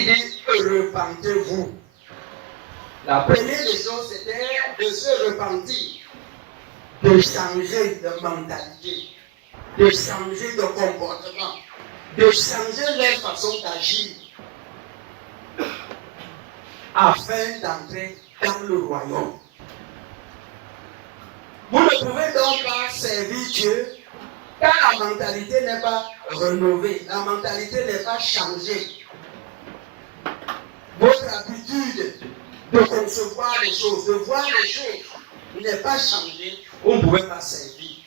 Il dit repentez-vous. La première des choses, c'était de se repentir, de changer de mentalité, de changer de comportement, de changer leur façon d'agir, afin d'entrer dans le royaume. Vous ne pouvez donc pas servir Dieu quand la mentalité n'est pas rénovée, la mentalité n'est pas changée. Votre habitude de concevoir les choses, de voir les choses n'est pas changée, vous ne pouvez pas servir.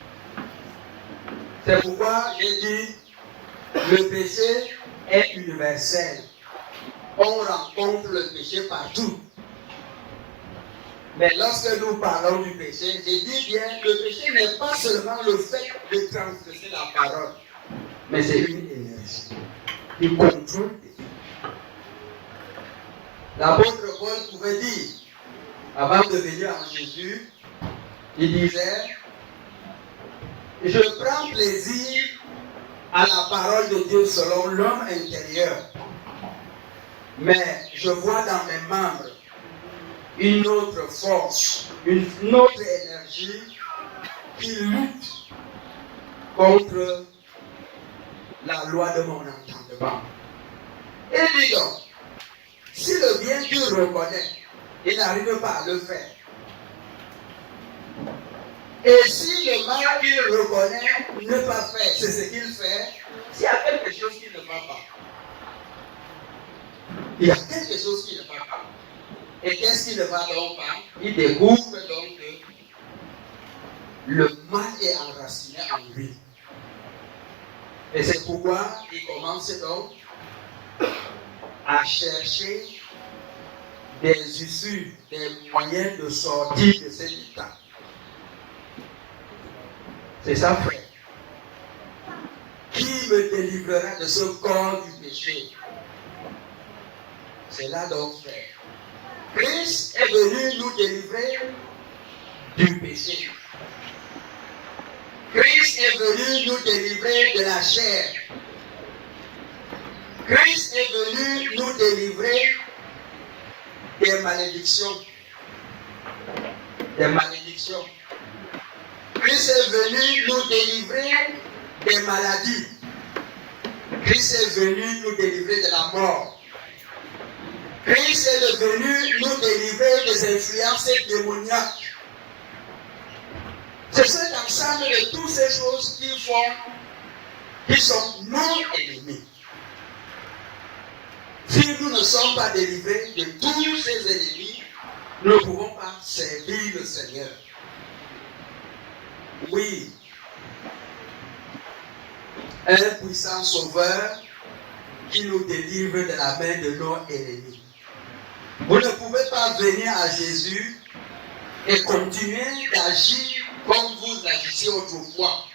C'est pourquoi j'ai dit, le péché est universel. On rencontre le péché partout. Mais lorsque nous parlons du péché, je dis bien, le péché n'est pas seulement le fait de transgresser la parole, mais c'est une énergie qui contrôle les vies. L'apôtre Paul pouvait dire, avant de venir en Jésus, il disait, je prends plaisir à la parole de Dieu selon l'homme intérieur, mais je vois dans mes membres une autre force, une autre énergie qui lutte contre la loi de mon entendement. Et dit donc, si le bien Dieu reconnaît, il n'arrive pas à le faire. Et si le mal qu'il reconnaît ne pas faire, c'est ce qu'il fait, s'il y a quelque chose qui ne va pas, il y a quelque chose qui ne va pas. Et qu'est-ce qui ne va donc pas? Il découvre donc que le mal est enraciné en lui. Et c'est pourquoi il commence donc à chercher des issues, des moyens de sortir de cet état. C'est ça, frère. Qui me délivrera de ce corps du péché? C'est là donc, frère. Christ est venu nous délivrer du péché. Christ est venu nous délivrer de la chair. Christ est venu nous délivrer des malédictions. Des malédictions. Christ est venu nous délivrer des maladies. Christ est venu nous délivrer de la mort. Christ est venu nous délivrer des influences démoniaques. C'est cet ensemble de toutes ces choses qui sont nos ennemis. Si nous ne sommes pas délivrés de tous ces ennemis, nous ne pouvons pas servir le Seigneur. Oui, un puissant sauveur qui nous délivre de la main de nos ennemis. Vous ne pouvez pas venir à Jésus et continuer d'agir comme vous agissiez autrefois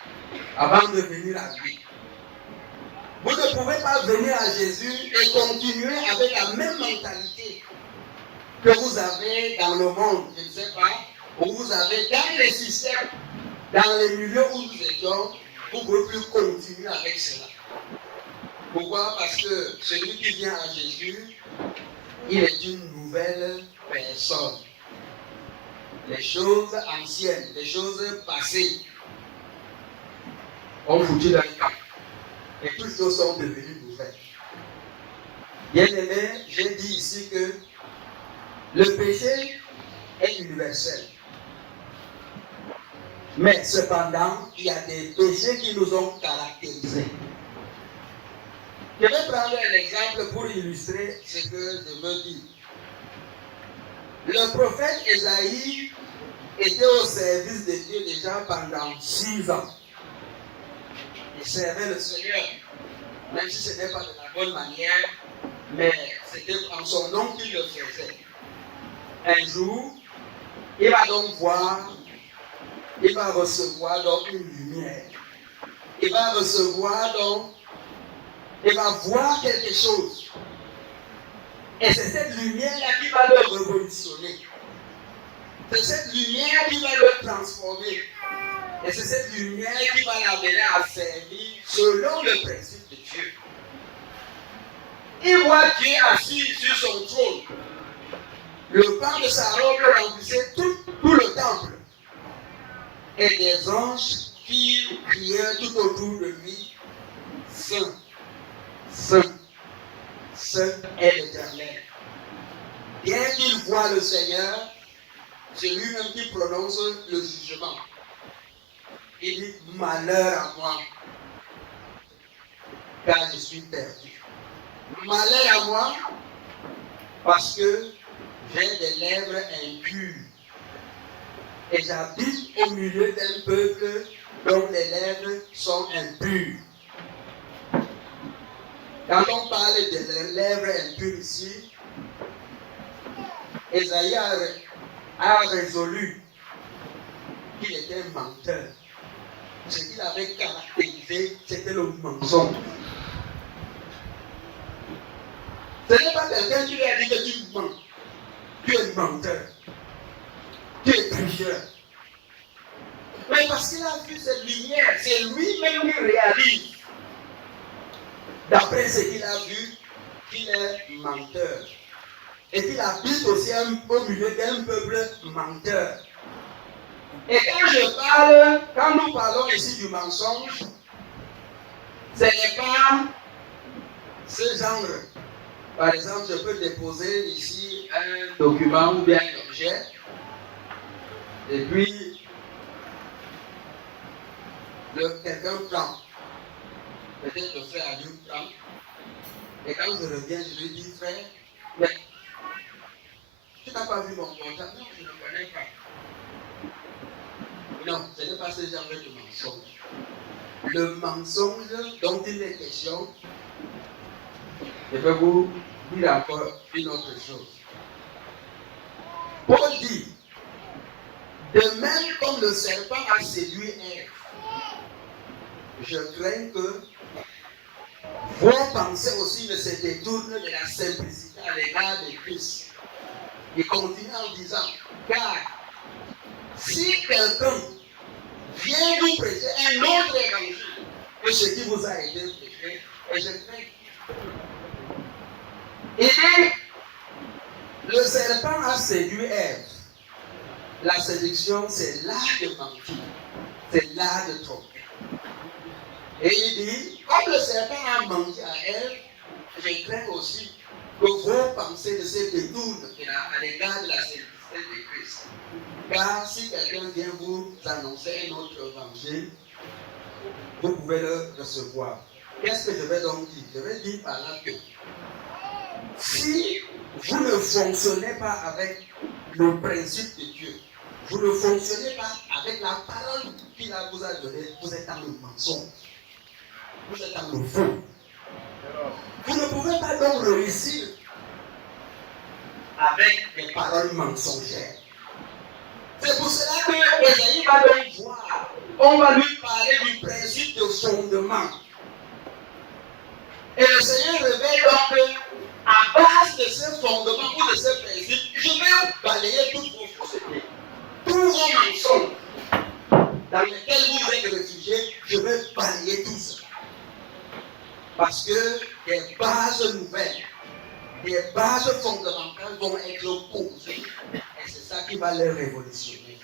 avant de venir à lui. Vous ne pouvez pas venir à Jésus et continuer avec la même mentalité que vous avez dans le monde, je ne sais pas, ou vous avez dans les systèmes, dans les milieux où nous étions, vous ne pouvez plus continuer avec cela. Pourquoi? Parce que celui qui vient à Jésus, il est une nouvelle personne. Les choses anciennes, les choses passées ont foutu dans le camp. Et toutes choses sont devenues nouvelles. Bien aimé, j'ai dit ici que le péché est universel. Mais cependant, il y a des péchés qui nous ont caractérisés. Je vais prendre un exemple pour illustrer ce que je veux dire. Le prophète Ésaïe était au service de Dieu déjà pendant 6 ans. Il servait le Seigneur, même si ce n'était pas de la bonne manière, mais c'était en son nom qu'il le faisait. Un jour, il va donc voir, il va recevoir donc une lumière. Il va recevoir donc, il va voir quelque chose. Et c'est cette lumière-là qui va le révolutionner. C'est cette lumière qui va le transformer. Et c'est cette lumière qui va l'amener à servir selon le principe de Dieu. il voit Dieu assis sur son trône. Le pan de sa robe remplissait tout le temple. Et des anges qui criaient tout autour de lui, Saint, Saint, Saint est l'Éternel. Bien qu'il voit le Seigneur, c'est lui-même qui prononce le jugement. Il dit, malheur à moi, car je suis perdu. Malheur à moi, parce que j'ai des lèvres impures. Et j'habite au milieu d'un peuple dont les lèvres sont impures. Quand on parle de lèvres impures ici, Esaïe a résolu qu'il était menteur. Ce qu'il avait caractérisé, c'était le mensonge. Ce n'est pas quelqu'un qui lui a dit que tu mens. Tu es menteur. Tu es tricheur. Mais parce qu'il a vu cette lumière, c'est lui-même qui réalise, d'après ce qu'il a vu, qu'il est menteur. Et qu'il habite aussi au milieu d'un peuple menteur. Et quand nous parlons ici du mensonge, ce n'est pas ce genre. Par exemple, je peux déposer ici un document ou bien un objet, et puis quelqu'un prend. Peut-être le frère lui prend. Et quand je reviens, je lui dis, frère, mais tu n'as pas vu mon portable? Non, je ne connais pas. Non, ce n'est pas ce genre de mensonge. Le mensonge dont il est question, je vais vous dire encore une autre chose. Paul dit, de même comme le serpent a séduit Ève, je crains que vos pensées aussi ne se détournent de la simplicité à l'égard de Christ. Il continue en disant, car si quelqu'un vient vous prêcher un autre évangile que ce qui vous a été prêché, et je crains. Il dit, le serpent a séduit Ève. La séduction, c'est l'art de mentir, c'est l'art de tromper. Et il dit, comme le serpent a menti à Ève, je crains aussi que vos pensées ne se détournent à l'égard de la simplicité de Christ. Car si quelqu'un vient vous annoncer un autre évangile, vous pouvez le recevoir. Qu'est-ce que je vais donc dire? Je vais dire par là que si vous ne fonctionnez pas avec le principe de Dieu, vous ne fonctionnez pas avec la parole qu'il vous a donnée, vous êtes dans le mensonge. Vous êtes dans le faux. Vous ne pouvez pas donc réussir avec des paroles mensongères. C'est pour cela que Esaïe va donc voir. On va lui parler du principe de fondement. Et le Seigneur révèle donc à base de ce fondement ou de ce principe, je vais balayer toutes vos faussetés, tous vos mensonges dans lesquels vous êtes réfugiés, je vais balayer tout ça. Parce que des bases nouvelles, des bases fondamentales vont être posées. Et c'est ça qui va les révolutionner.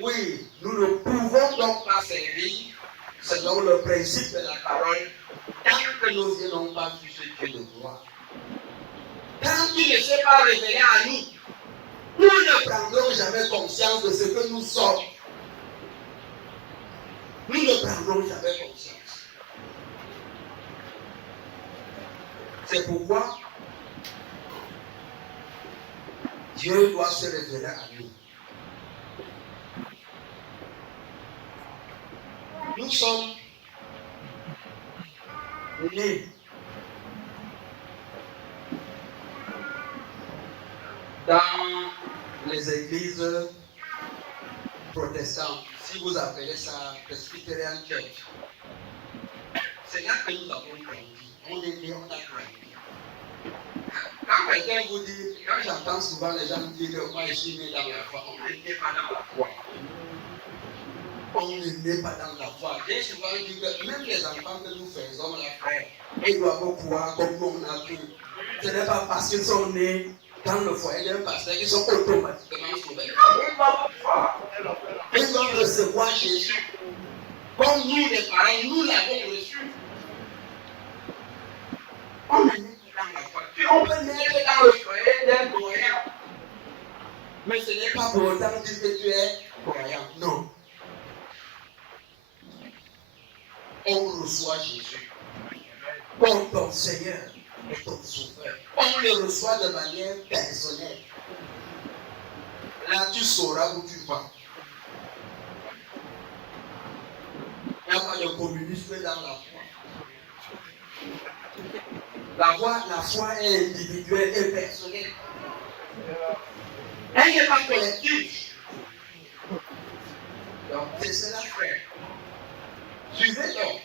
Oui, nous ne pouvons donc pas servir selon le principe de la parole tant que nous n'avons pas vu ce Dieu de gloire. Tant qu'il ne s'est pas révélé à nous, nous ne prendrons jamais conscience de ce que nous sommes. Nous ne prendrons jamais conscience. C'est pourquoi Dieu doit se révéler à nous. Nous sommes nés dans les églises protestantes, si vous appelez ça Presbyterian Church. C'est là que nous avons grandi. On est nés, on a grandi. Quand quelqu'un vous dit, quand j'entends souvent les gens dire que moi je suis né dans la foi, on n'est pas dans la foi. on n'est pas dans la foi. J'ai souvent dit que même les enfants que nous faisons la frère, ils doivent pouvoir comme nous on a pu. Ce n'est pas parce qu'ils sont nés dans le foyer d'un pasteur qu'ils sont automatiquement sauvés. Ils doivent recevoir Jésus. Comme nous les parents, nous l'avons reçu. On est né dans la foi. Puis on peut naître dans le foyer d'un croyant. Mais ce n'est pas pour autant dire que tu es croyant. Non. On reçoit Jésus comme ton Seigneur et ton Sauveur. On le reçoit de manière personnelle. Là, tu sauras où tu vas. Il n'y a pas de communisme dans la foi. La foi est individuelle et personnelle. Elle n'est pas collective. Donc, c'est cela, frère. Suivez donc.